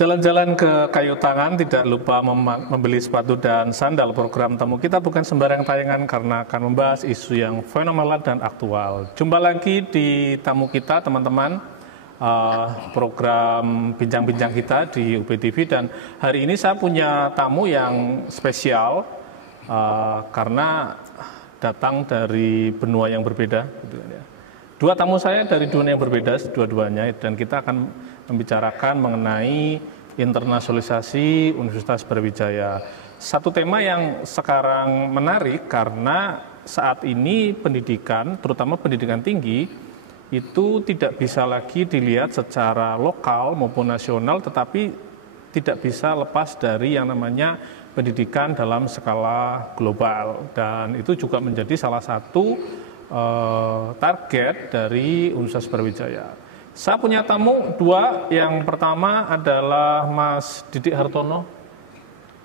Jalan-jalan ke Kayu Tangan, tidak lupa membeli sepatu dan sandal. Program tamu kita bukan sembarang tayangan karena akan membahas isu yang fenomenal dan aktual. Jumpa lagi di tamu kita, teman-teman, program bincang-bincang kita di UPTV. Dan hari ini saya punya tamu yang spesial karena datang dari benua yang berbeda. Dua tamu saya dari dunia yang berbeda, dua-duanya, dan kita akan membicarakan mengenai internasionalisasi Universitas Brawijaya. Satu tema yang sekarang menarik karena saat ini pendidikan, terutama pendidikan tinggi, itu tidak bisa lagi dilihat secara lokal maupun nasional, tetapi tidak bisa lepas dari yang namanya pendidikan dalam skala global. Dan itu juga menjadi salah satu target dari Universitas Brawijaya. Saya punya tamu dua. Yang pertama adalah Mas Didik Hartono.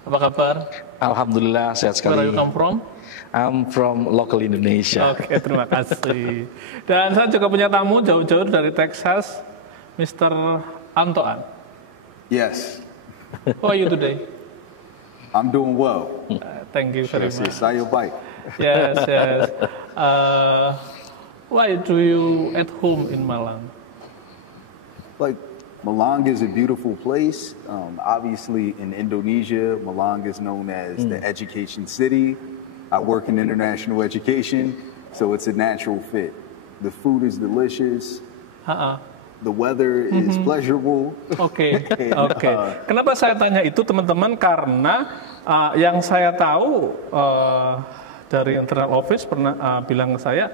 Apa kabar? Alhamdulillah, sehat sekali. Where you come from? I'm from local Indonesia. Oke, terima kasih. Dan saya juga punya tamu jauh-jauh dari Texas, Mr. Antoan. Yes. How are you today? I'm doing well. Thank you very much. Sayo bike. Yes. Why do you at home in Malang? Like, Malang is a beautiful place. Obviously, in Indonesia, Malang is known as the education city. I work in international education, so it's a natural fit. The food is delicious. The weather is pleasurable. Oke. Kenapa saya tanya itu, teman-teman? Karena yang saya tahu dari internal office pernah bilang ke saya,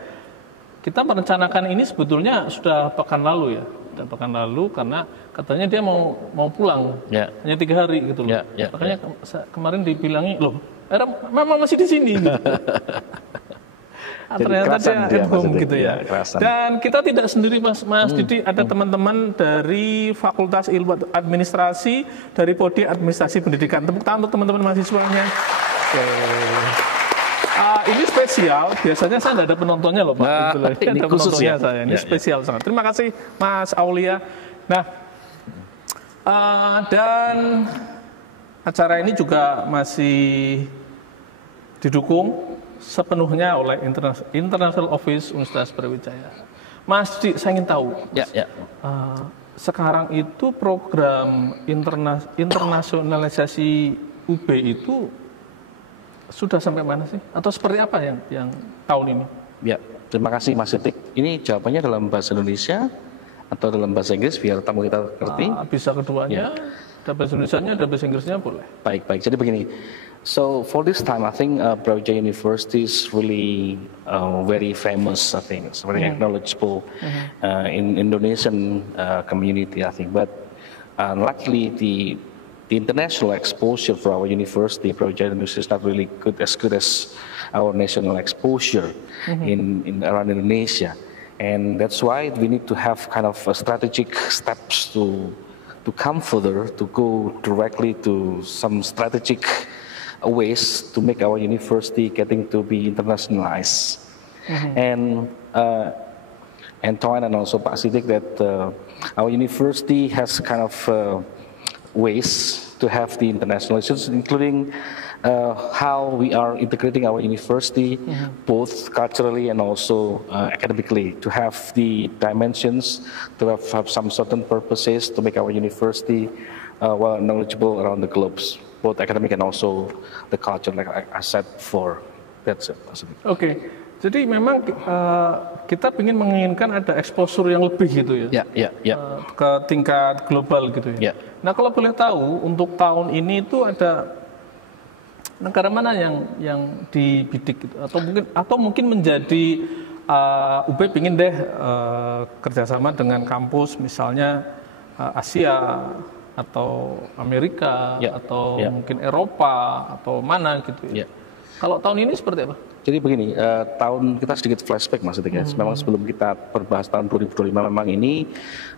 kita merencanakan ini sebetulnya sudah pekan lalu ya. Pekan lalu karena katanya dia mau pulang hanya 3 hari gitu loh. Makanya kemarin dibilangi loh, Era memang masih di sini. Gitu. Ternyata dia at home gitu ya. Dan kita tidak sendiri Mas Didi, ada teman-teman dari Fakultas Ilmu Administrasi dari Prodi Administrasi Pendidikan. Tepuk tangan untuk teman-teman mahasiswanya. Ini spesial, biasanya saya tidak ada penontonnya loh Pak. Ini ada khusus penontonnya ya? Saya. Ini spesial sangat. Terima kasih Mas Aulia. Nah, dan acara ini juga masih didukung sepenuhnya oleh International Office Universitas Brawijaya. Mas Di, saya ingin tahu. Sekarang itu program internasionalisasi UB itu sudah sampai mana sih? Atau seperti apa yang tahun ini? Ya, terima kasih Mas Didik. Ini jawabannya dalam bahasa Indonesia atau dalam bahasa Inggris biar tamu kita ngerti. Bisa keduanya. Ada bahasa Indonesianya, ada bahasa Inggrisnya boleh. Baik. Jadi begini. So for this time, I think Brawijaya University is really very famous. I think it's very acknowledgeable in Indonesian community. I think, but luckily the international exposure for our university, Brawijaya University, is not really good as our national exposure in around Indonesia, and that's why we need to have kind of strategic steps to come further, to go directly to some strategic ways to make our university getting to be internationalized, and Antoine and also Pak Sidik that our university has kind of ways to have the internationalization, including how we are integrating our university, both culturally and also academically, to have the dimensions, to have some certain purposes to make our university well knowledgeable around the globe, both academic and also the culture, like I said before. That's it. Oke. Jadi memang kita ingin menginginkan ada exposure yang lebih gitu ya, ke tingkat global gitu ya. Nah kalau boleh tahu untuk tahun ini itu ada negara mana yang dibidik gitu? Atau mungkin menjadi UB ingin deh kerjasama dengan kampus misalnya Asia atau Amerika atau mungkin Eropa atau mana gitu ya. Kalau tahun ini seperti apa? Jadi begini, tahun kita sedikit flashback Mas Didik ya. Memang sebelum kita berbahas tahun 2025 memang ini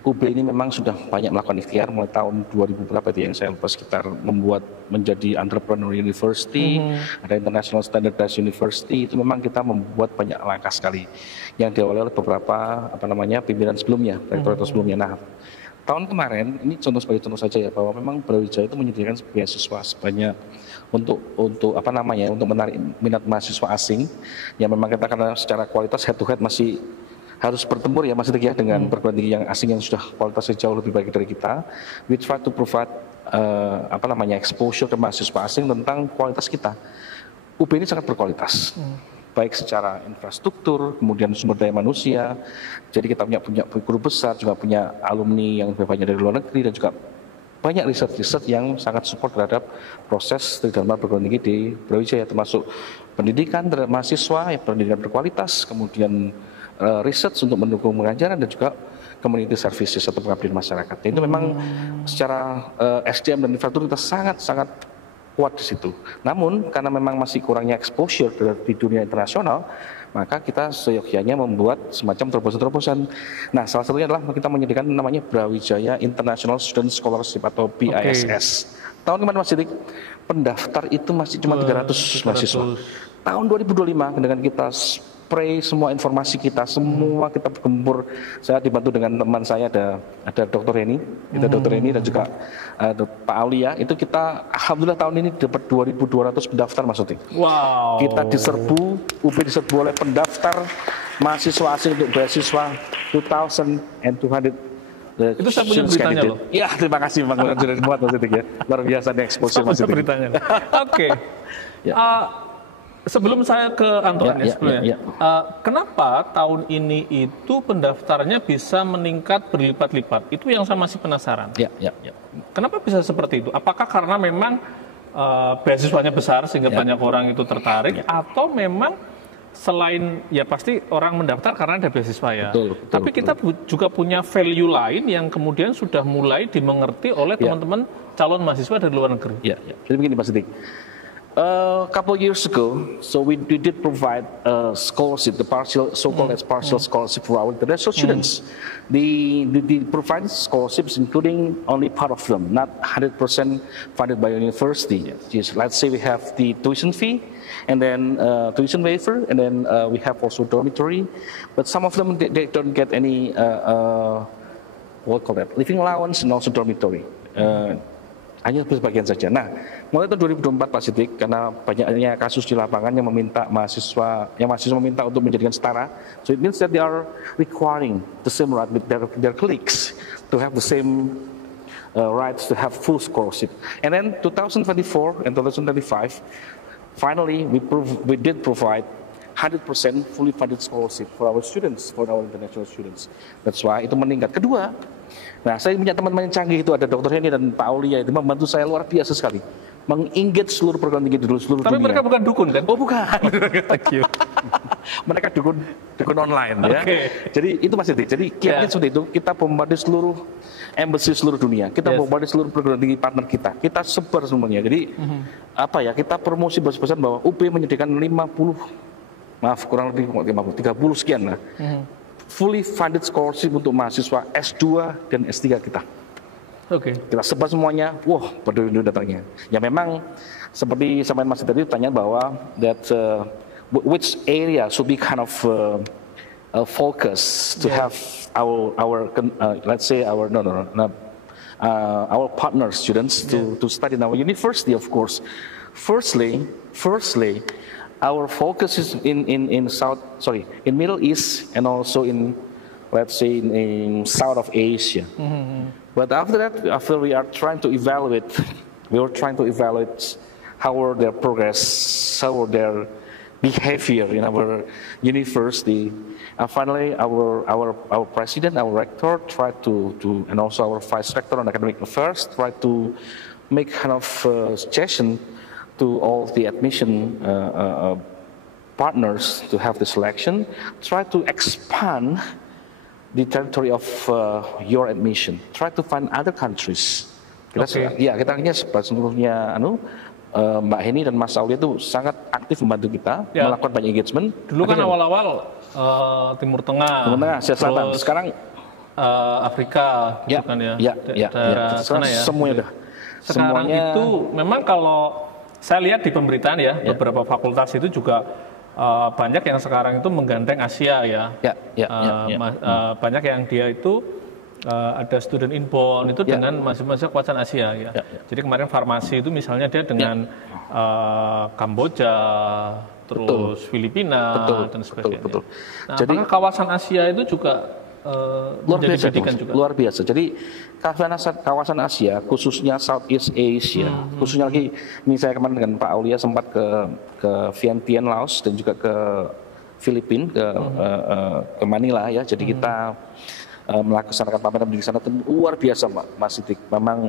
UB ini memang sudah banyak melakukan ikhtiar mulai tahun 2000 berapa itu yang saya lupa, sekitar membuat menjadi entrepreneur university, ada international standardized university, itu memang kita membuat banyak langkah sekali yang diawali oleh beberapa pimpinan sebelumnya, rektor sebelumnya. Nah, Tahun kemarin, ini sebagai contoh saja ya, bahwa memang Brawijaya itu menyediakan beasiswa sebanyak untuk menarik minat mahasiswa asing yang memang kita karena secara kualitas head to head masih harus bertempur ya Mas Dik ya dengan perguruan tinggi yang asing yang sudah kualitasnya jauh lebih baik dari kita. We try to provide exposure ke mahasiswa asing tentang kualitas kita. UB ini sangat berkualitas. Baik secara infrastruktur, kemudian sumber daya manusia. Jadi kita punya guru besar, juga punya alumni yang lebih banyak dari luar negeri, dan juga banyak riset-riset yang sangat support terhadap proses Tridharma perguruan tinggi di Brawijaya, termasuk pendidikan terhadap mahasiswa, pendidikan berkualitas, kemudian riset untuk mendukung pengajaran, dan juga community services atau pengabdian masyarakat. Itu memang secara SDM dan infrastruktur kita sangat-sangat kuat di situ. Namun karena memang masih kurangnya exposure di dunia internasional, maka kita seyogyanya membuat semacam terobosan-terobosan. Nah, salah satunya adalah kita menyediakan namanya Brawijaya International Student Scholarship atau BISS. Tahun kemarin Mas Dik, pendaftar itu masih cuma 300 mahasiswa. Tahun 2025 dengan kita spray semua informasi kita, semua kita bergempur. Saya dibantu dengan teman saya ada Dr. Heni, dan juga Pak Aulia. Itu kita alhamdulillah tahun ini dapat 2.200 pendaftar Mas Dik. Wow. Kita UB diserbu oleh pendaftar mahasiswa asing untuk beasiswa 2.200. Itu saya punya beritanya loh. Ya, terima kasih Bang sudah dimuat Mas Dik ya. Luar biasa nih eksposisi Mas Dik. Beritanya. Oke. Sebelum saya ke Anton sebelumnya, kenapa tahun ini itu pendaftarnya bisa meningkat berlipat-lipat? Itu yang saya masih penasaran. Kenapa bisa seperti itu? Apakah karena memang beasiswanya besar sehingga banyak orang itu tertarik, atau memang selain ya pasti orang mendaftar karena ada beasiswa ya. Tapi kita juga punya value lain yang kemudian sudah mulai dimengerti oleh teman-teman calon mahasiswa dari luar negeri. Jadi begini Mas Dik. Couple years ago, so we did provide scholarship, the so-called partial scholarship for our international students. They provide scholarships, including only part of them, not 100% funded by university. Just, let's say we have the tuition fee, and then tuition waiver, and then we have also dormitory. But some of them they don't get any living allowance and also dormitory. Hanya sebagian saja. Nah, mulai tahun 2024 Pak Siddiq, karena banyaknya kasus di lapangan yang meminta mahasiswa meminta untuk menjadikan setara, so it means that they are requiring the same right with their colleagues to have the same rights to have full scholarship. And then 2024 and 2025, finally we did provide 100% fully funded scholarship for our students, for our international students. That's why itu meningkat. Kedua, nah saya punya teman-teman yang canggih itu, ada Dr. Heni dan Pak Aulia, itu membantu saya luar biasa sekali. Meng-engage seluruh perguruan tinggi di seluruh dunia. Tapi mereka bukan dukun kan? Oh bukan. Thank you. Mereka dukun online ya. Jadi itu masih jadi kiatnya seperti itu. Kita bombardir seluruh embassy seluruh dunia. Kita bombardir seluruh perguruan tinggi partner kita. Kita sebar semuanya. Jadi kita promosi besar-besaran bahwa UB menyediakan 30 sekian lah. Fully funded scholarship untuk mahasiswa S2 dan S3 kita. Kita sebar semuanya, berdiri datangnya. Ya memang seperti sampai Mas tadi tanya bahwa which area should be kind of focus to have our let's say our partner students to study in our university, of course. Firstly, our focus is in Middle East and also in, let's say, in South of Asia. But after that, we are trying to evaluate how are their progress, how are their behavior in our university. And finally, our president, our rector, tried to and also our vice rector on academic affairs tried to make kind of suggestion to all the admission partners to have the selection, try to expand the territory of your admission. Try to find other countries. Kita akhirnya seluruhnya Mbak Heni dan Mas Aulia itu sangat aktif membantu kita melakukan banyak engagement. Dulu kan awal-awal Timur Tengah, Asia Selatan. Sekarang Afrika, bukan daerah sana ya. Semuanya Sekarang itu memang kalau saya lihat di pemberitaan beberapa fakultas itu juga banyak yang sekarang itu menggandeng Asia ya. Banyak yang dia itu ada student inbound itu dengan mahasiswa kawasan Asia ya. Jadi kemarin farmasi itu misalnya dia dengan Kamboja, terus Filipina dan sebagainya. Betul. Nah, jadi kawasan Asia itu juga luar biasa. Jadi kawasan Asia, khususnya Southeast Asia, khususnya lagi, ini saya kemarin dengan Pak Aulia sempat ke Vientiane, Laos, dan juga ke Filipina, ke Manila ya. Jadi kita melaksanakan pameran di sana, luar biasa Mas Sidik. Memang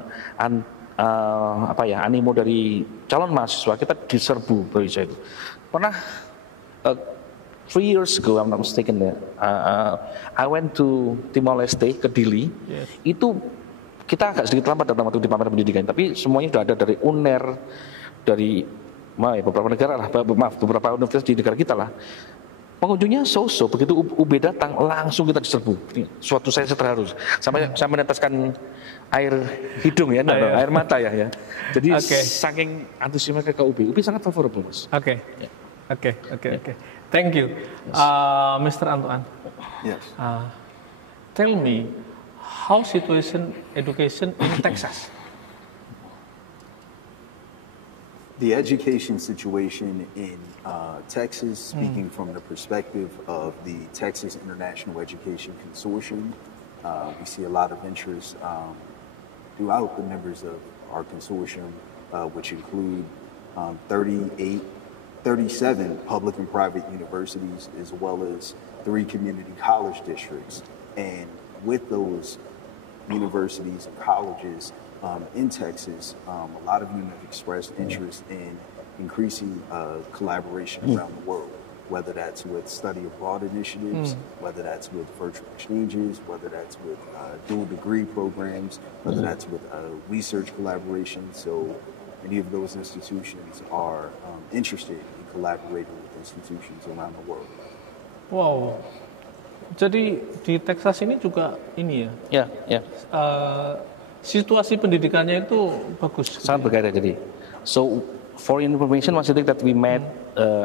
animo dari calon mahasiswa kita diserbu Brawijaya itu. Pernah 3 years ago, I'm not mistaken, I went to Timor Leste, ke Dili. Itu kita agak sedikit lambat dalam waktu di pameran pendidikan, tapi semuanya sudah ada dari UNER, dari beberapa negara lah, beberapa universitas di negara kita lah. Pengunjungnya so-so, begitu UB datang langsung kita diserbu. Suatu saya terharu, sampai saya meneteskan air hidung ya, air mata ya. Jadi saking antusiasme ke UB sangat favorable, Mas. Oke. Thank you, Mr. Antoine. Yes. Tell me, how situation education in Texas? The education situation in Texas, speaking from the perspective of the Texas International Education Consortium, we see a lot of interest throughout the members of our consortium, which include 37 public and private universities, as well as 3 community college districts. And with those universities and colleges in Texas, a lot of them have expressed interest in increasing collaboration around the world, whether that's with study abroad initiatives, whether that's with virtual exchanges, whether that's with dual degree programs, whether that's with research collaboration. So many of those institutions are interested in collaborating with institutions around the world. Wow. Jadi di Texas ini juga ini ya? Ya. Situasi pendidikannya itu bagus. Sangat bergairah jadi. So for information, Mas Sidik, that we met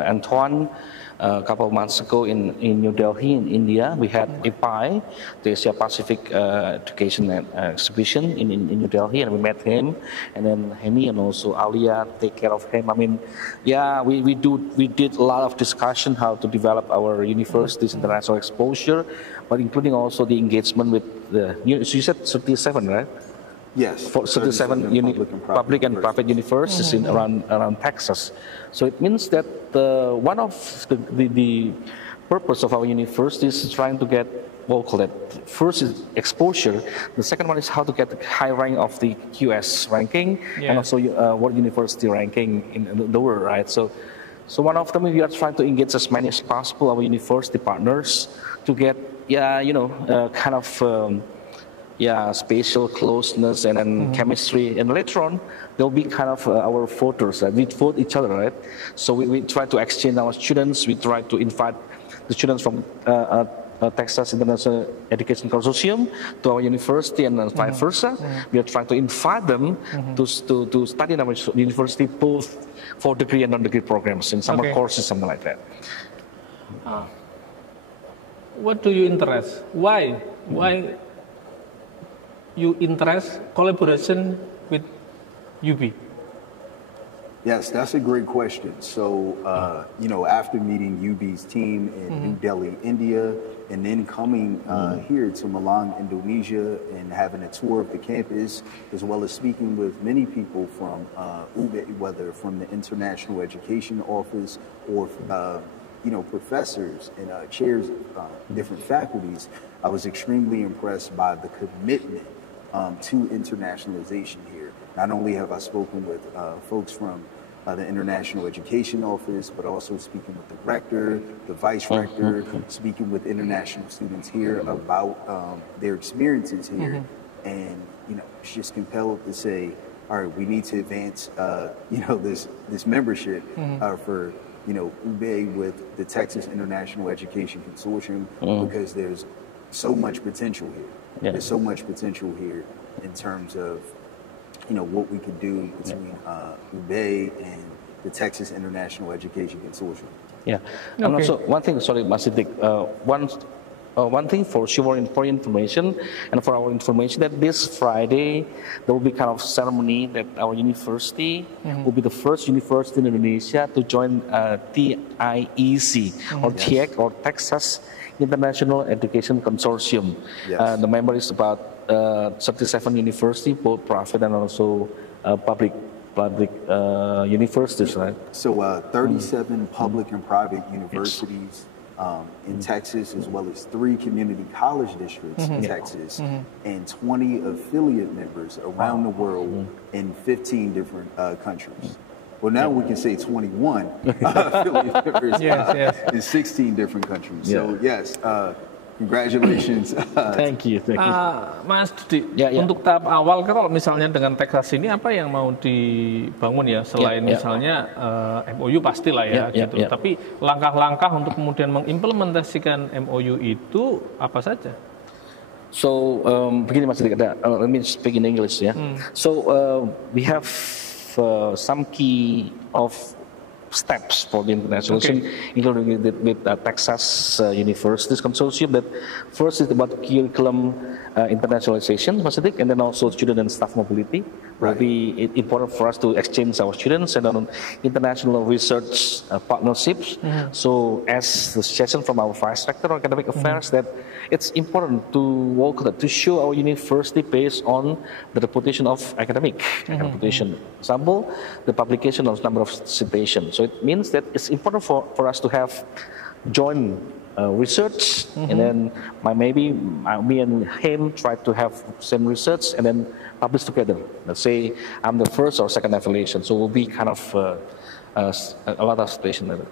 Antoine a couple of months ago in New Delhi in India. We had API, the Asia Pacific Education Exhibition in New Delhi, and we met him. And then Hemi and also Alia take care of him. I mean, we did a lot of discussion how to develop our university's international exposure, but including also the engagement with you said 37, right? Yes. For 37 public and private universities in around Texas. So it means that one of the purpose of our university is trying to get, first is exposure. The second one is how to get the high rank of the QS ranking and also World University ranking in the world, right? So one of them, we are trying to engage as many as possible our university partners to get, kind of spatial closeness and then chemistry. And later on, there'll be kind of our voters. We vote each other, right? So we try to exchange our students. We try to invite the students from Texas International Education Consortium to our university and vice versa. We are trying to invite them to study in our university, both for degree and non-degree programs in summer courses, something like that. What do you interest? Why you interest collaboration with UB? Yes, that's a great question. So, after meeting UB's team in New Delhi, India, and then coming here to Malang, Indonesia, and having a tour of the campus, as well as speaking with many people from UB, whether from the International Education Office or professors and chairs of different faculties, I was extremely impressed by the commitment to internationalization here. Not only have I spoken with folks from the International Education Office, but also speaking with the rector, the vice rector, speaking with international students here about their experiences here. And, it's just compelled to say, all right, we need to advance, this membership for, UB with the Texas International Education Consortium, because there's so much potential here. Yeah. There's so much potential here in terms of, what we could do between UB and the Texas International Education Consortium. Yeah, and also one thing, sorry, Mas Sidik, one one thing for sure, for information and for our information, that this Friday there will be kind of ceremony that our university will be the first university in Indonesia to join TIEC or TIEC or Texas International Education Consortium. The member is about 37 universities, both private and also public universities, right? So 37 public and private universities in Texas, as well as 3 community college districts in Texas, and 20 affiliate members around the world in 15 different countries. Well, now we can say 21 affiliate members in 16 different countries. So yes, congratulations. Thank you. Mas Dudi, untuk tahap awal kalau misalnya dengan Texas ini apa yang mau dibangun ya selain misalnya MOU pastilah ya gitu. Tapi langkah-langkah untuk kemudian mengimplementasikan MOU itu apa saja? So begini Mas Dudi, let me speak in English ya. So we have some key of steps for the internationalization, including with Texas Universities Consortium. That first is about curriculum internationalization, and then also student and staff mobility. Will be important for us to exchange our students and on international research partnerships. So, as the suggestion from our Vice Rector of Academic Affairs, that it's important to show our university based on the reputation of academic reputation. Example, the publication of number of citations. So it means that it's important for us to have joint research, and then maybe me and him try to have same research and then publish together. Let's say I'm the first or second affiliation, so we'll be kind of a lot of situation like that.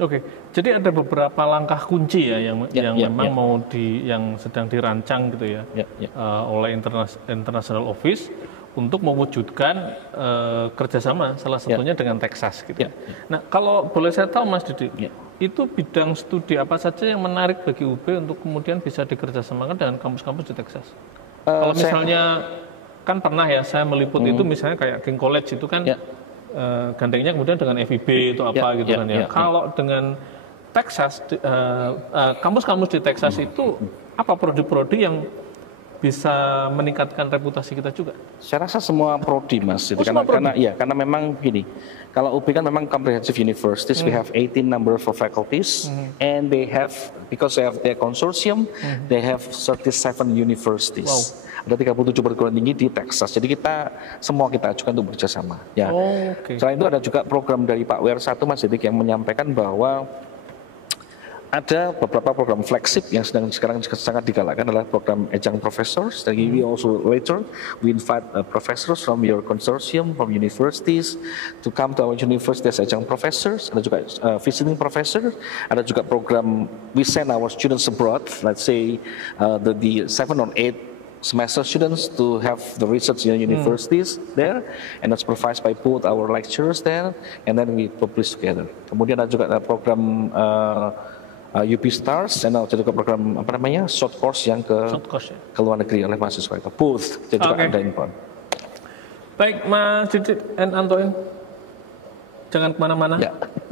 Oke, jadi ada beberapa langkah kunci ya yang memang mau yang sedang dirancang gitu ya, oleh International Office untuk mewujudkan kerjasama salah satunya dengan Texas gitu. Nah, kalau boleh saya tahu Mas Dudi, itu bidang studi apa saja yang menarik bagi UB untuk kemudian bisa dikerjasamakan dengan kampus-kampus di Texas? Kalau misalnya kan pernah ya saya meliput itu misalnya kayak King College itu kan gandengnya kemudian dengan FIB itu apa gitu kan ya. Kalau dengan Texas, kampus-kampus di Texas itu apa prodi-prodi yang bisa meningkatkan reputasi kita juga? Saya rasa semua prodi Mas, karena memang begini. Kalau UB kan memang comprehensive universities, we have 18 number of faculties, and they have, because they have their consortium, they have 37 universities. Ada 37 perguruan tinggi di Texas. Jadi semua kita ajukan untuk bekerjasama. Ya. Selain itu ada juga program dari Pak WR1 Mas Didik yang menyampaikan bahwa ada beberapa program flagship yang sekarang sangat digalakkan adalah program Adjunct Professors. Dan we also later we invite professors from your consortium, from universities to come to our university as Adjunct Professors. Ada juga visiting professor. Ada juga program we send our students abroad. Let's say the 7 or 8 semester students to have the research in universities there, and that's supervised by both our lecturers there, and then we publish together. Kemudian ada juga program UP Stars, dan ada juga program short course yang ke luar negeri oleh mahasiswa itu. Both, jadi juga ada inbound. Baik, Mas Didit and Antoine, jangan kemana-mana,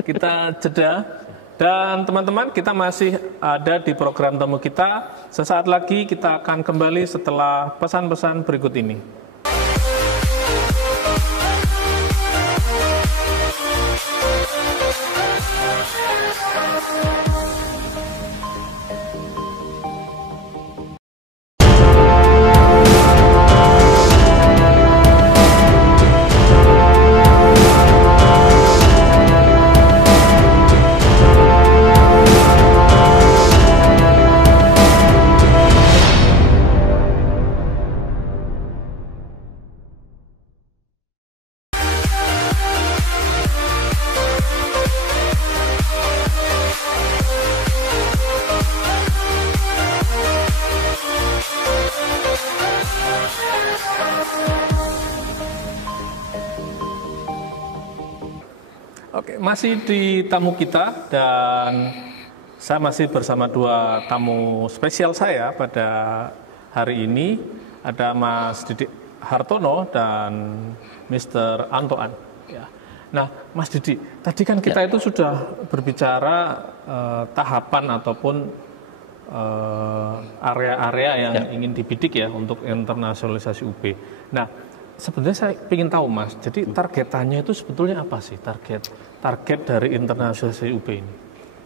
kita jeda. Dan teman-teman, kita masih ada di program tamu kita. Sesaat lagi kita akan kembali setelah pesan-pesan berikut ini. Masih di tamu kita, dan saya masih bersama dua tamu spesial saya pada hari ini. Ada Mas Didi Hartono dan Mr. Antoine. Ya. Nah, Mas Didi, tadi kan kita itu sudah berbicara tahapan ataupun area-area yang ingin dibidik ya untuk internasionalisasi UB. Nah, sebenarnya saya ingin tahu Mas, jadi targetannya itu sebetulnya apa sih target dari internasionalisasi UB ini?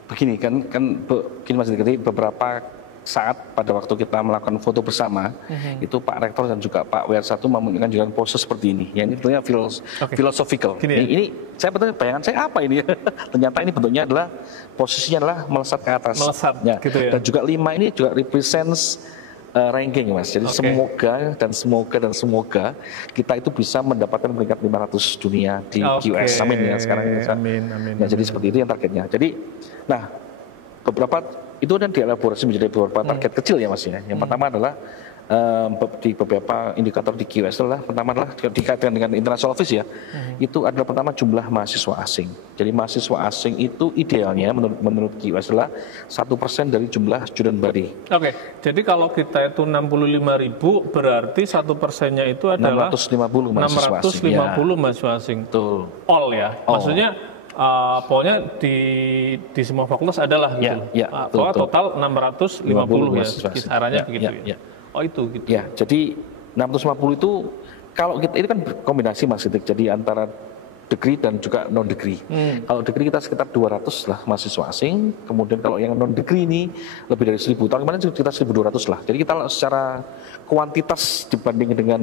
Begini begini Mas Dikri, beberapa saat pada waktu kita melakukan foto bersama, itu Pak Rektor dan juga Pak WR1 menunjukkan pose seperti ini. Ya, ini bentuknya philosophical. Ini saya betul bayangan saya apa ini? Ternyata ini bentuknya adalah posisinya adalah melesat ke atas. Melesat, ya. gitu ya. Dan juga 5 ini juga represents ranking Mas. Jadi semoga kita itu bisa mendapatkan peringkat 500 dunia di QS. Amin ya sekarang ini. Amin. Ya, jadi seperti itu yang targetnya. Jadi, nah beberapa itu kan dielaborasi menjadi beberapa target kecil ya Mas ya. Yang pertama adalah di beberapa indikator di QS adalah pertama adalah dikaitkan dengan international office ya. Itu adalah pertama jumlah mahasiswa asing. Jadi mahasiswa asing itu idealnya menurut QS adalah 1% dari jumlah student body. Oke, jadi kalau kita itu 65.000 berarti 1%-nya itu adalah 650 mahasiswa asing. 650 mahasiswa asing. Betul. All ya. Maksudnya pokoknya di semua fakultas adalah gitu. Pokoknya total 650 ya, kisarannya begitu ya. Oh itu gitu. Ya, jadi 650 itu kalau kita ini kan kombinasi Mas Sidik, jadi antara degree dan juga non degree. Kalau degree kita sekitar 200 lah mahasiswa asing, kemudian kalau yang non degree ini lebih dari 1000. Tahun kemarin kita 1200 lah. Jadi kita secara kuantitas dibanding dengan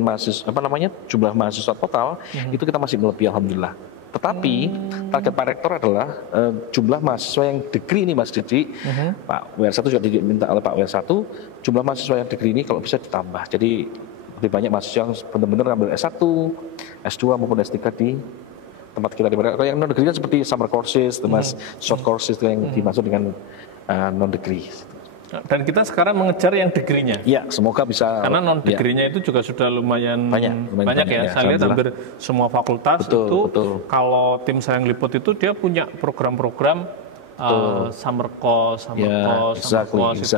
jumlah mahasiswa total itu kita masih melebihi alhamdulillah. Tetapi target Pak Rektor adalah jumlah mahasiswa yang degree ini Mas Didi, Pak WR1 juga diminta oleh Pak WR1, jumlah mahasiswa yang degree ini kalau bisa ditambah. Jadi lebih banyak mahasiswa yang benar-benar ngambil S1, S2 maupun S3 di tempat kita. Kalau yang non degree kan seperti summer courses, short courses itu yang dimaksud dengan non degree. Dan kita sekarang mengejar yang degree-nya. Iya, semoga bisa. Karena non degree-nya itu juga sudah lumayan banyak ya. Saya lihat hampir semua fakultas betul. Kalau tim saya yang liput itu dia punya program-program summer course itu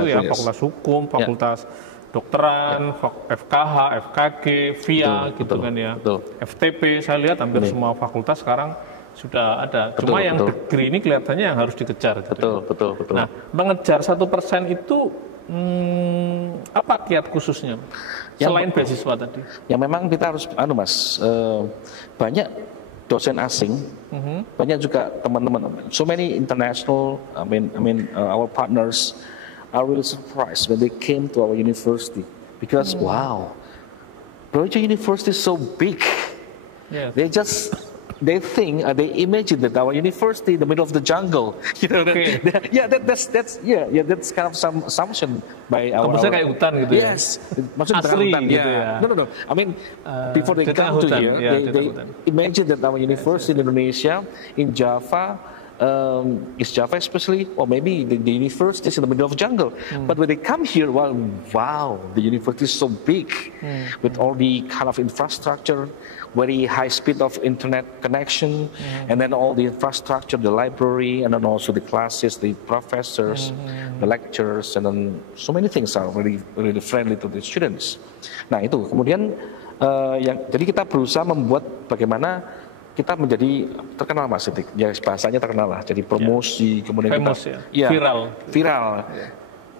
ya, fakultas hukum, fakultas dokteran, FKH, FKG, VIA gitu kan ya. FTP saya lihat hampir semua fakultas sekarang sudah ada. Cuma yang degree ini kelihatannya yang harus dikejar. Gitu. Betul. Nah, mengejar 1% itu apa kiat khususnya selain beasiswa tadi? Yang memang kita harus Mas, banyak dosen asing, banyak juga teman-teman. So many international, our partners are really surprised when they came to our university because wow, Brawijaya University is so big. Yes. They think, they imagine that our university in the middle of the jungle, that's kind of some assumption by our. Kampusnya kayak hutan gitu ya? Yes, maksudnya asli hutan, gitu ya. No. I mean, before they come to here, they imagine that our university in Indonesia, in Java, East Java especially, or maybe the university is in the middle of the jungle. But when they come here, wow, the university is so big with all the kind of infrastructure, very high speed of internet connection, and then all the infrastructure, the library, and then also the classes, the professors, the lecturers, and then so many things are really, really friendly to the students. Nah itu kemudian jadi kita berusaha membuat bagaimana kita menjadi terkenal Mas Sidik, ya bahasanya terkenal lah, jadi promosi, kemudian famous, kita viral.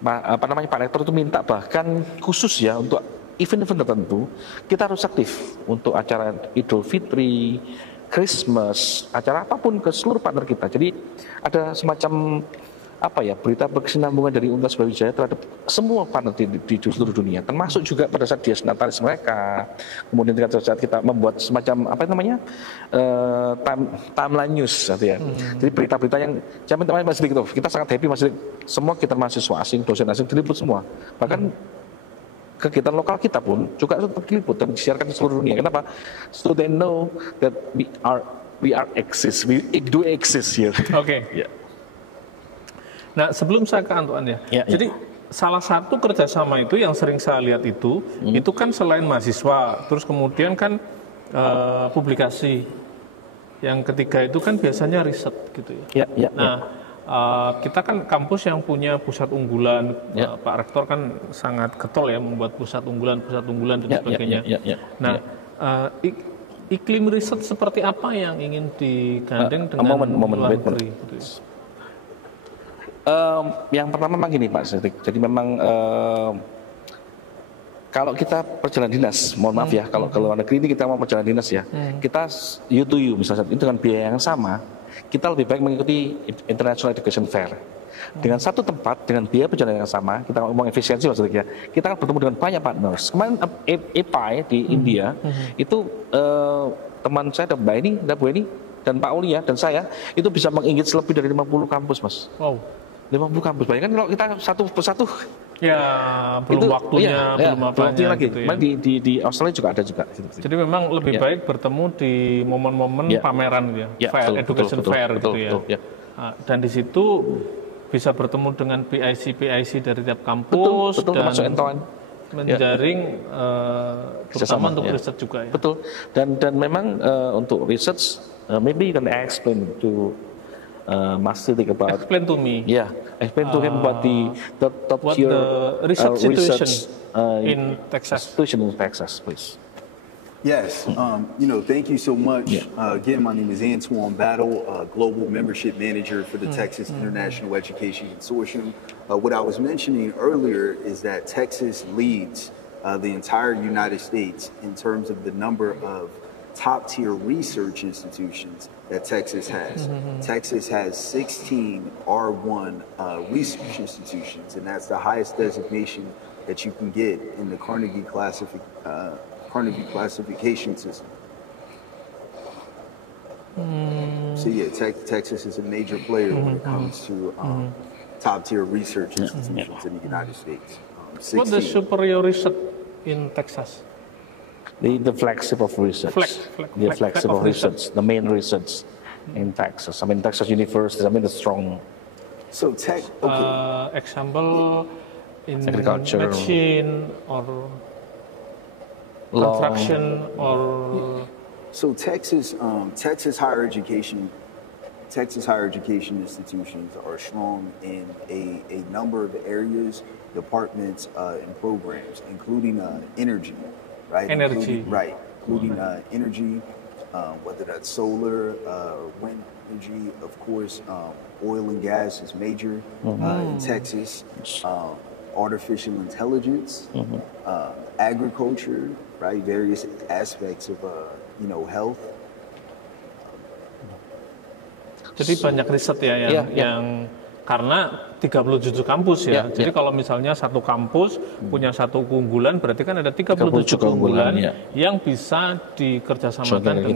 Pak Rektor itu minta bahkan khusus ya untuk event-event tertentu kita harus aktif untuk acara Idul Fitri, Christmas, acara apapun ke seluruh partner kita. Jadi ada semacam berita berkesinambungan dari Universitas Brawijaya terhadap semua partner di seluruh dunia, termasuk juga pada saat dia natalis mereka. Kemudian pada saat kita membuat semacam timeline news gitu ya. Jadi berita-berita yang saya minta Mas Dik, kita sangat happy Mas Dik. Semua kita mahasiswa asing, dosen asing diliput semua. Bahkan kegiatan lokal kita pun juga tetap diliput dan disiarkan di seluruh dunia. Kenapa? So they know that we do exist here. Oke. Yeah. Nah, sebelum saya ke Antoan ya. Jadi salah satu kerjasama itu yang sering saya lihat itu kan selain mahasiswa, terus kemudian kan publikasi. Yang ketiga itu kan biasanya riset gitu ya. Nah, kita kan kampus yang punya pusat unggulan, Pak Rektor kan sangat getol ya membuat pusat unggulan dan sebagainya. Nah, iklim riset seperti apa yang ingin digandeng dengan luar negeri? Yang pertama memang gini Pak Sedik. Jadi memang kalau kita perjalanan dinas, mohon maaf ya, kalau ke luar negeri ini kita mau perjalanan dinas ya, kita you to you misalnya itu dengan biaya yang sama, kita lebih baik mengikuti International Education Fair. Dengan satu tempat, dengan biaya perjalanan yang sama, kita ngomong efisiensi maksudnya, kita akan bertemu dengan banyak partners. Kemarin EPI di India, itu teman saya, ada Mbak Eni, ada Bu Eni, dan Pak Uli ya, dan saya, itu bisa mengingit lebih dari 50 kampus Mas. Wow. 50 kampus, bayangkan kalau kita satu persatu. Ya, belum waktunya, belum apanya lagi. gitu ya. Di Australia juga ada juga. Jadi memang lebih baik bertemu di momen-momen pameran ya, fair, education fair gitu ya. Dan di situ bisa bertemu dengan PIC dari tiap kampus dan menjaring terutama untuk riset juga ya. Betul. Dan memang untuk research, maybe you can explain to Mas Sidik about. Explain to me. Yeah, explain to him about the top tier research situation in Texas. Situation in Texas, please. Yes, thank you so much. Again, my name is Antoine Battle, Global Membership Manager for the Texas International Education Consortium. What I was mentioning earlier is that Texas leads the entire United States in terms of the number of top-tier research institutions that Texas has. Texas has 16 R1 research institutions, and that's the highest designation that you can get in the Carnegie classification system. So yeah, Texas is a major player when it comes to top-tier research institutions in the United States. What's the superior research in Texas? The flagship of research. The flagship of research, the main research in Texas. I mean, Texas University, the strong. So example in agriculture, medicine or construction or. So Texas higher education institutions are strong in a number of areas, departments, and programs, including energy. Right, including energy, whether that's solar, wind energy, of course, oil and gas is major in Texas, artificial intelligence, agriculture, right, various aspects of, health. Jadi banyak riset ya yang karena 37 kampus ya. Jadi kalau misalnya satu kampus punya satu keunggulan, berarti kan ada 37 keunggulan yang bisa dikerjasamakan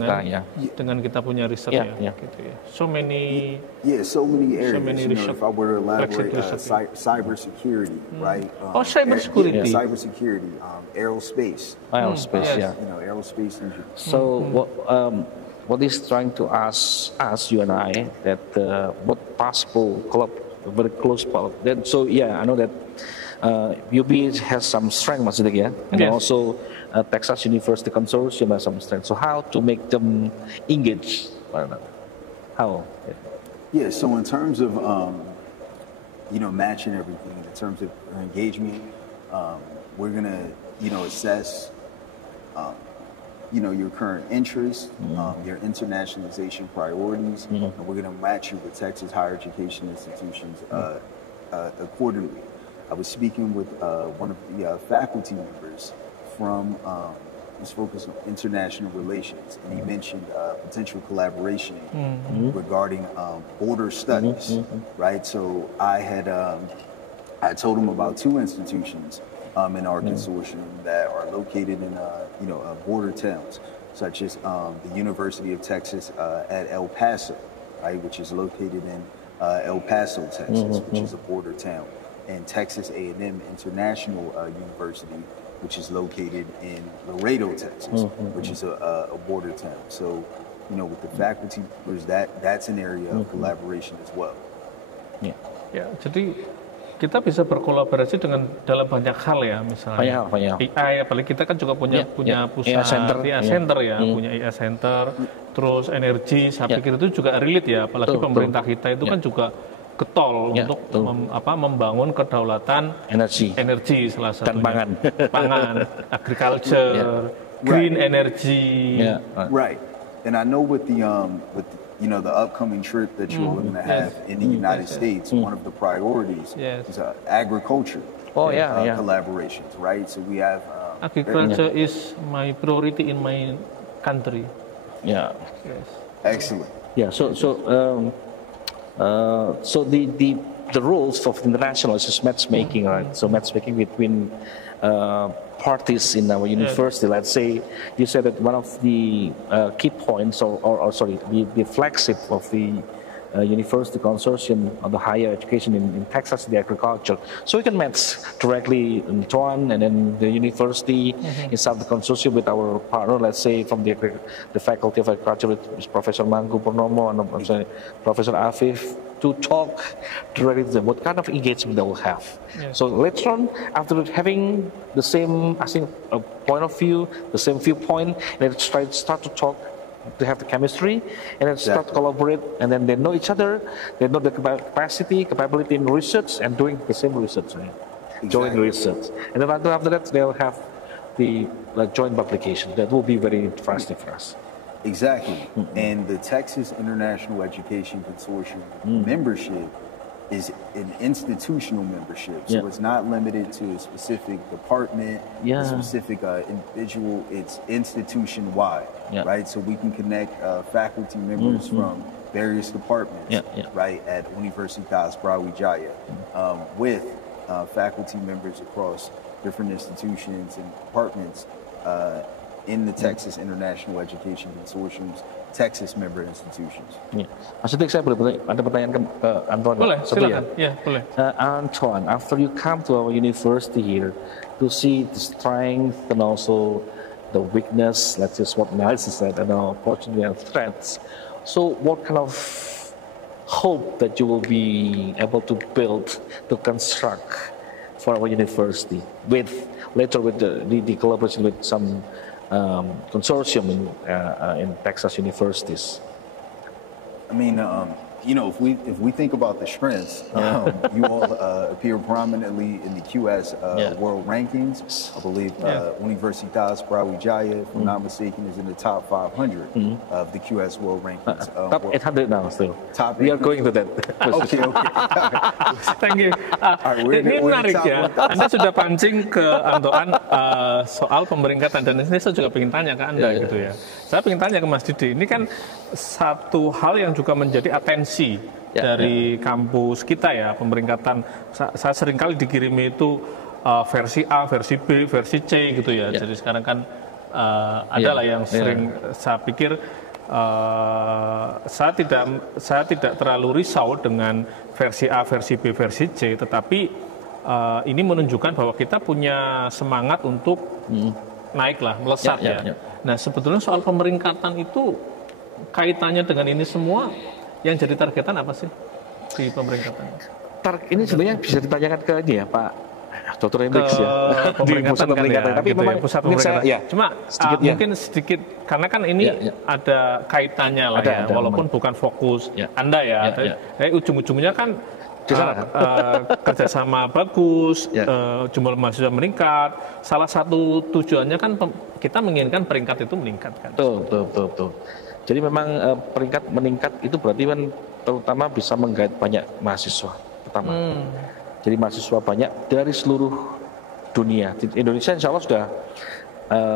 dengan kita punya riset ya. Gitu ya. So many areas. If I were to elaborate, cybersecurity, right? Cybersecurity. Cybersecurity, aerospace. Aerospace engineering. So what is trying to ask us, you and I, that what possible very close part. So I know that UB has some strength, Mas Sidik, and also Texas University Consortium has some strength. So how to make them engage? How? Yeah. So in terms of matching everything, in terms of engagement, we're gonna assess. Your current interests, your internationalization priorities, and we're going to match you with Texas higher education institutions accordingly. I was speaking with one of the faculty members from who's focused on international relations, and he mentioned potential collaboration regarding border studies, right? So I told him about two institutions in our consortium that are located in border towns, such as the University of Texas at El Paso, right, which is located in El Paso, Texas, which is a border town, and Texas A&M International University, which is located in Laredo, Texas, which is a border town. So, with the faculty, that's an area of collaboration as well. Jadi kita bisa berkolaborasi dalam banyak hal ya, misalnya AI, apalagi kita kan juga punya pusat AI Center punya AI Center, terus energi, saya pikir itu juga relate ya, apalagi pemerintah kita itu kan juga getol untuk membangun kedaulatan energi salah satunya, dan pangan, agriculture, green energy. Right. And I know with the upcoming trip that you're going to have in the United States, one of the priorities is agriculture. Collaborations, right? So we have agriculture is my priority in my country. Yeah. Yes. Excellent. Yeah. So the rules of international is matchmaking, right? So matchmaking between parties in our university. Let's say you said that one of the key points, or sorry, the flagship of the university consortium of the higher education in Texas, the agriculture. So we can match directly in Tuan and then the university inside the consortium with our partner, let's say from the Faculty of Agriculture with Professor Mangku Purnomo and Professor Afif, to talk directly to them what kind of engagement they will have. So later on, after having the same, I think, point of view, the same viewpoint, they start to talk. They have the chemistry, and then start to collaborate, and then they know each other. They know the capability in research, and doing the same research, right? Joint research, and then after that, they'll have the joint publication. That will be very interesting for us. Exactly, and the Texas International Education Consortium membership is an institutional membership, so it's not limited to a specific department, a specific individual. It's institution-wide, right? So we can connect faculty members from various departments, right, at Universitas Brawijaya, with faculty members across different institutions and departments in the Texas International Education Consortium's Texas member institutions. Maksudnya saya boleh ada pertanyaan ke Anton? Boleh, silakan. Ya, boleh. Anton, after you come to our university here to see the strength and also the weakness, let's say SWOT analysis, and opportunity and threats. So, what kind of hope that you will be able to build, to construct for our university later with the collaboration with some consortium in Texas universities? I mean, if we think about the strengths, you all appear prominently in the QS world rankings. I believe Universitas Brawijaya, if I'm not mistaken, is in the top 500 of the QS world rankings. Top 800 now still. Top we are going to that. Okay. Thank you. Ini menarik ya. Anda sudah pancing ke Antoan soal pemeringkatan, dan ini saya juga ingin tanya ke Anda gitu ya. Saya ingin tanya ke Mas Didi. Ini kan satu hal yang juga menjadi atensi dari kampus kita ya, pemeringkatan. Saya seringkali dikirimi itu versi A, versi B, versi C gitu ya. Jadi sekarang kan adalah yang sering saya pikir saya tidak terlalu risau dengan versi A, versi B, versi C, tetapi ini menunjukkan bahwa kita punya semangat untuk naiklah, melesat ya. Nah, sebetulnya soal pemeringkatan itu kaitannya dengan ini semua, yang jadi targetan apa sih di pemeringkatan? Ini sebenarnya bisa ditanyakan ke ini ya, Pak Dr. Hendricks ya. Di pusat pemeringkatan, tapi gitu memang ya, pusat pemeringkatan. Cuma sedikit, mungkin sedikit, karena kan ini ada kaitannya lah ya, walaupun bukan fokus Anda ya. Tapi ujung-ujungnya kan kerjasama bagus, jumlah mahasiswa meningkat. Salah satu tujuannya kan kita menginginkan peringkat itu meningkat kan. Betul. Jadi memang peringkat meningkat itu berarti kan terutama bisa menggait banyak mahasiswa pertama. Jadi mahasiswa banyak dari seluruh dunia. Indonesia insya Allah sudah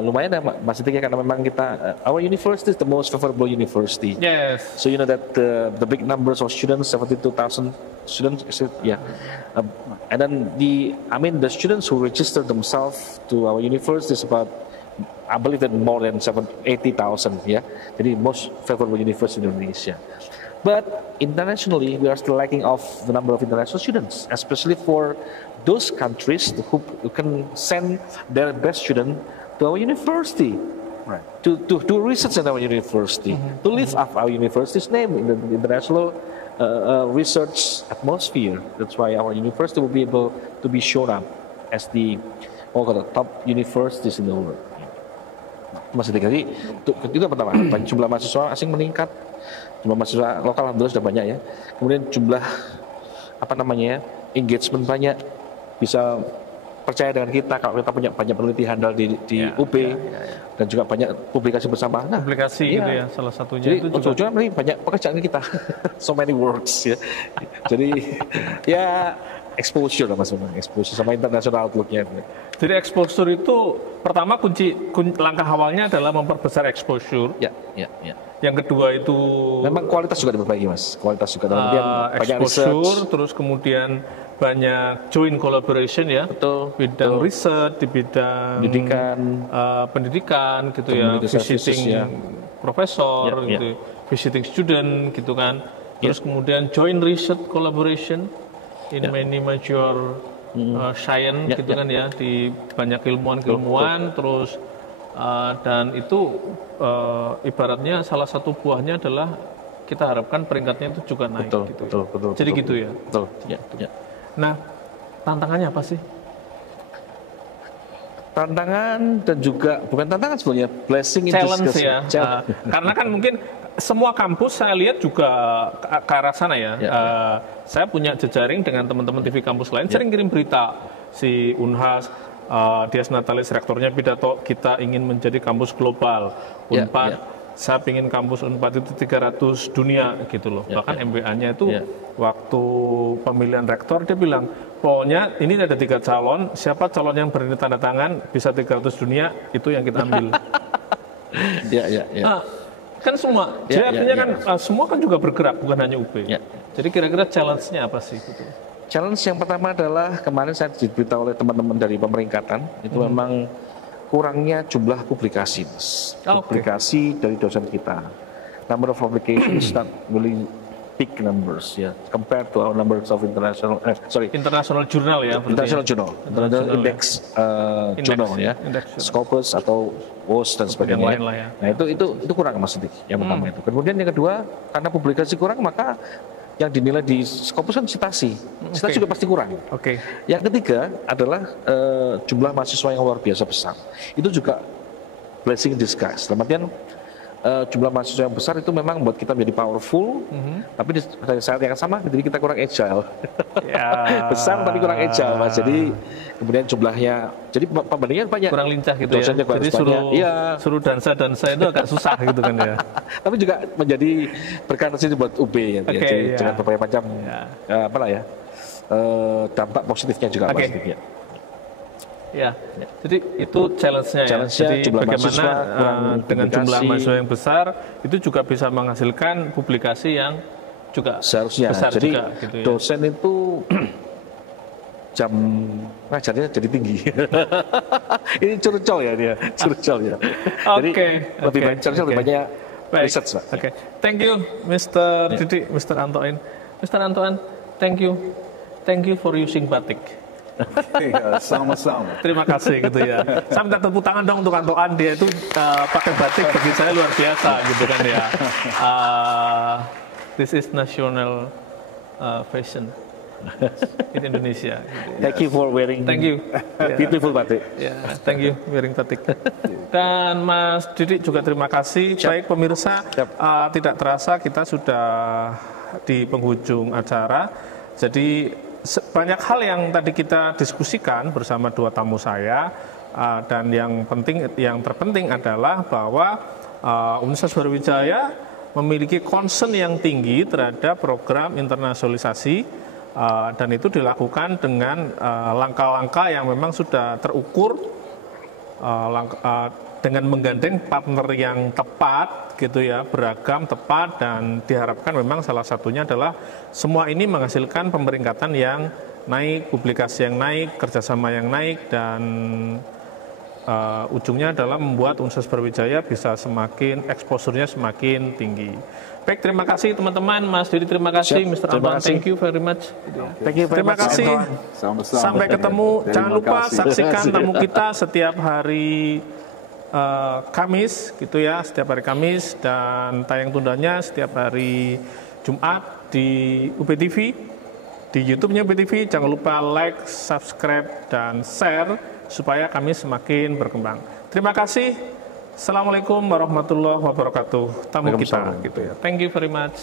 lumayan ya Mas Didi, karena memang kita our university is the most favorable university. Yes. So you know that the big numbers of students, 72,000 students, and then the students who register themselves to our university is about, I believe that more than 80,000. Jadi most favorable university in Indonesia. But internationally, we are still lacking of the number of international students, especially for those countries who can send their best student to our university, right? To do research in our university, to lift up our university's name in the international research atmosphere. That's why our university will be able to be shown up as the top universities in the world. Masih jadi itu pertama, jumlah mahasiswa asing meningkat, jumlah mahasiswa lokal alhamdulillah sudah banyak ya. Kemudian jumlah engagement banyak, bisa percaya dengan kita kalau kita punya banyak peneliti handal di UB. dan juga banyak publikasi bersama. Nah, publikasi gitu ya, salah satunya. Jadi itu juga ini banyak pekerjaan kita, so many works ya. Jadi ya exposure lah Mas, exposure sama international outlook-nya. Jadi exposure itu pertama kunci langkah awalnya adalah memperbesar exposure. Ya. Yang kedua itu memang kualitas juga diperbaiki Mas, kualitas juga banyak exposure, terus kemudian banyak joint collaboration ya, bidang research, di bidang pendidikan gitu ya, visiting profesor, gitu, visiting student gitu kan, terus kemudian joint research collaboration in many major science gitu kan ya, di banyak ilmuwan, terus dan itu ibaratnya salah satu buahnya adalah kita harapkan peringkatnya itu juga naik. Betul. Jadi gitu ya. Betul. Ya. Nah, tantangannya apa sih? Tantangan dan juga bukan tantangan sebenarnya, blessing in challenge disguise. Ya. Karena kan mungkin semua kampus saya lihat juga ke arah sana ya. Saya punya jejaring dengan teman-teman TV kampus lain, sering kirim berita si Unhas, Dias Natalis rektornya pidato, kita ingin menjadi kampus global. Unpad, saya ingin kampus Unpad itu 300 dunia gitu loh. Bahkan MBA-nya itu waktu pemilihan rektor dia bilang, pokoknya ini ada 3 calon, siapa calon yang berani tanda tangan bisa 300 dunia, itu yang kita ambil. Kan semua, jadi artinya kan semua kan juga bergerak, bukan hanya UB. Jadi kira-kira challenge-nya apa sih? Gitu? Challenge yang pertama adalah kemarin saya diberitahu oleh teman-teman dari pemeringkatan, itu memang kurangnya jumlah publikasi, publikasi dari dosen kita. Number of publications not really big numbers ya, compared to our numbers of international journal ya, international index journal ya, Scopus atau WOS dan sebagainya. Ya. Nah itu kurang Mas Dik, yang pertama itu. Kemudian yang kedua, karena publikasi kurang maka yang dinilai di Scopus kan citasi juga pasti kurang. Yang ketiga adalah jumlah mahasiswa yang luar biasa besar. Itu juga blessing in disguise. Dalam artian jumlah mahasiswa yang besar itu memang membuat kita menjadi powerful, tapi di saat yang sama jadi kita kurang agile. Besar tapi kurang agile Mas. Jadi kemudian jumlahnya, jadi pembandingan banyak. Kurang lincah gitu ya. Jadi suruh dansa itu agak susah gitu kan ya. Tapi juga menjadi berkontribusi buat UB ya. Jadi dengan berbagai macam dampak positifnya juga Mas. Jadi itu challenge-nya ya. Jadi bagaimana dengan jumlah mahasiswa yang besar itu juga bisa menghasilkan publikasi yang juga seharusnya besar jadi juga, gitu ya. Dosen itu jam ngajarnya jadi tinggi. Ini curcol ya dia, curcol ya. Jadi lebih banyak curcol, lebih banyak research Pak. Thank you Mr. Didi, Mr. Antoine. Mr. Antoine, thank you for using batik. Sama-sama. Terima kasih gitu ya. Saya minta tepuk tangan dong untuk Antoine, dia itu pakai batik bagi saya luar biasa gitu kan ya. This is national fashion in Indonesia. Thank you for wearing. Thank you. Beautiful batik. Thank you wearing batik. Dan Mas Didi juga terima kasih. Baik pemirsa, tidak terasa kita sudah di penghujung acara. Jadi banyak hal yang tadi kita diskusikan bersama 2 tamu saya, dan yang terpenting adalah bahwa Universitas Brawijaya memiliki concern yang tinggi terhadap program internasionalisasi, dan itu dilakukan dengan langkah-langkah yang memang sudah terukur, dengan menggandeng partner yang tepat gitu ya, beragam, tepat, dan diharapkan memang salah satunya adalah semua ini menghasilkan pemeringkatan yang naik, publikasi yang naik, kerjasama yang naik, dan ujungnya adalah membuat Universitas Brawijaya bisa semakin, exposure-nya semakin tinggi. Baik, terima kasih teman-teman. Mas Didi terima kasih, Mr. Antoine, thank you very much. Terima kasih. Sampai ketemu. Jangan lupa saksikan tamu kita setiap hari Kamis gitu ya, setiap hari Kamis, dan tayang tundanya setiap hari Jumat di UPTV, di YouTube-nya UPTV. Jangan lupa like, subscribe, dan share supaya kami semakin berkembang. Terima kasih. Assalamualaikum warahmatullahi wabarakatuh. Tamu kita gitu ya. Thank you very much.